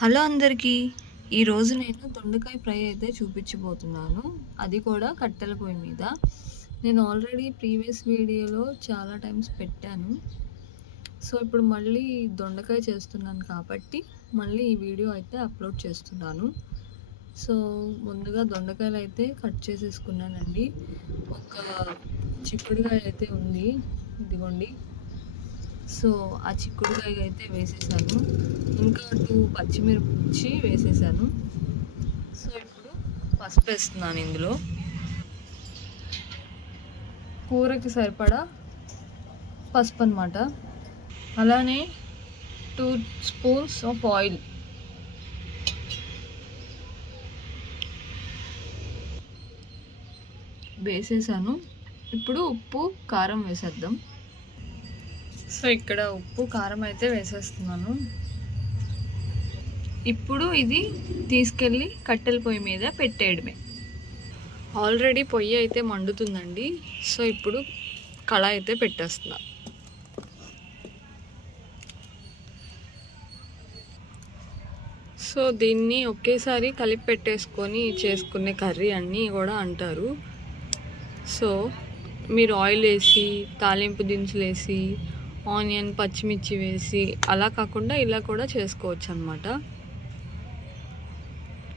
Hello అందరికీ. ఈరోజు నేను దొండకాయ ఫ్రై అయితే చూపించబోతున్నాను. అది కూడా కట్టెల పొయ్యి మీద. నేను ఆల్రెడీ ప్రీవియస్ వీడియోలో చాలా టైమ్స్ పెట్టాను. సో ఇప్పుడు మళ్ళీ దొండకాయ చేస్తున్నాను కాబట్టి మళ్ళీ ఈ వీడియో అయితే అప్లోడ్ చేస్తున్నాను. సో ముందుగా దొండకాయలు అయితే కట్ చేసేసుకున్నానండి. ఒక చిక్కుడుకాయ అయితే ఉంది, ఇదిగోండి. సో ఆ చిక్కుడుకాయ అయితే వేసేసాను. ఇంకా 2 పచ్చిమిర్చి వేసేసాను. సో ఇప్పుడు పసుపు వేస్తున్నాను ఇందులో. కూరకి సరిపడా పసుపు అన్నమాట. అలానే 2 స్పూన్స్ ఆఫ్ ఆయిల్. వేసేసాను. ఇప్పుడు ఉప్పు కారం వేసేద్దాం. సో ఇక్కడ ఉప్పు కారం అయితే వేసేస్తున్నాను. ఇప్పుడు ఇది తీసుకెళ్ళి కట్టెల పొయ్యి మీద పెట్టేయడమే. ఆల్రెడీ పొయ్యి అయితే మండుతుందండి. సో ఇప్పుడు కళాయి అయితే పెట్టేస్తున్నా. సో దీన్ని ఒకేసారి కలిపి పెట్టేసుకొని చేసుకునే కర్రీ అన్నీ కూడా అంటారు. సో మీరు ఆయిల్ వేసి, తాలింపు దినుసులు వేసి, ఆనియన్, పచ్చిమిర్చి వేసి అలా కాకుండా ఇలా కూడా చేసుకోవచ్చు అన్నమాట.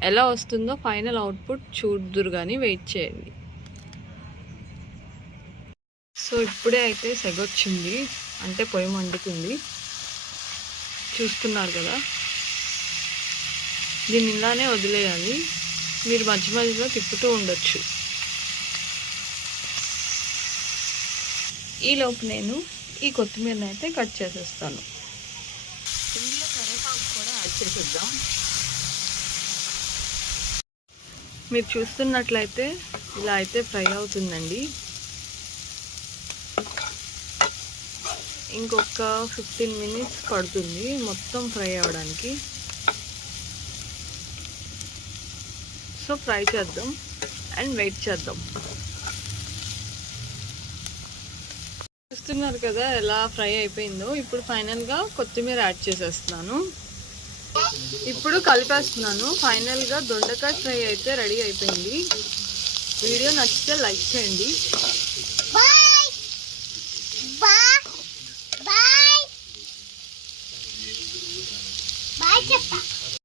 ఎలా వస్తుందో ఫైనల్ అవుట్పుట్ చూద్దురు కానీ వెయిట్ చేయండి. సో ఇప్పుడే అయితే సెగొచ్చింది, అంటే పొయ్యి మండుతుంది, చూస్తున్నారు కదా. దీన్ని ఇలానే వదిలేయాలి. మీరు మధ్య మధ్యలో తిప్పుతూ ఉండొచ్చు. ఈలోపు నేను ఈ కొత్తిమీరని అయితే కట్ చేసేస్తాను. ఇందులో కరివేపాకు కూడా యాడ్ చేసేద్దాం. మీరు చూస్తున్నట్లయితే ఇలా అయితే ఫ్రై అవుతుందండి. ఇంకొక 15 మినిట్స్ పడుతుంది మొత్తం ఫ్రై అవ్వడానికి. సో ఫ్రై చేద్దాం అండ్ వెయిట్ చేద్దాం. చూస్తున్నారు కదా ఎలా ఫ్రై అయిపోయిందో. ఇప్పుడు ఫైనల్గా కొత్తిమీర యాడ్ చేసేస్తున్నాను. ఇప్పుడు కలిపేస్తున్నాను. ఫైనల్గా దొండకాయ ఫ్రై అయితే రెడీ అయిపోయింది. వీడియో నచ్చితే లైక్ చేయండి.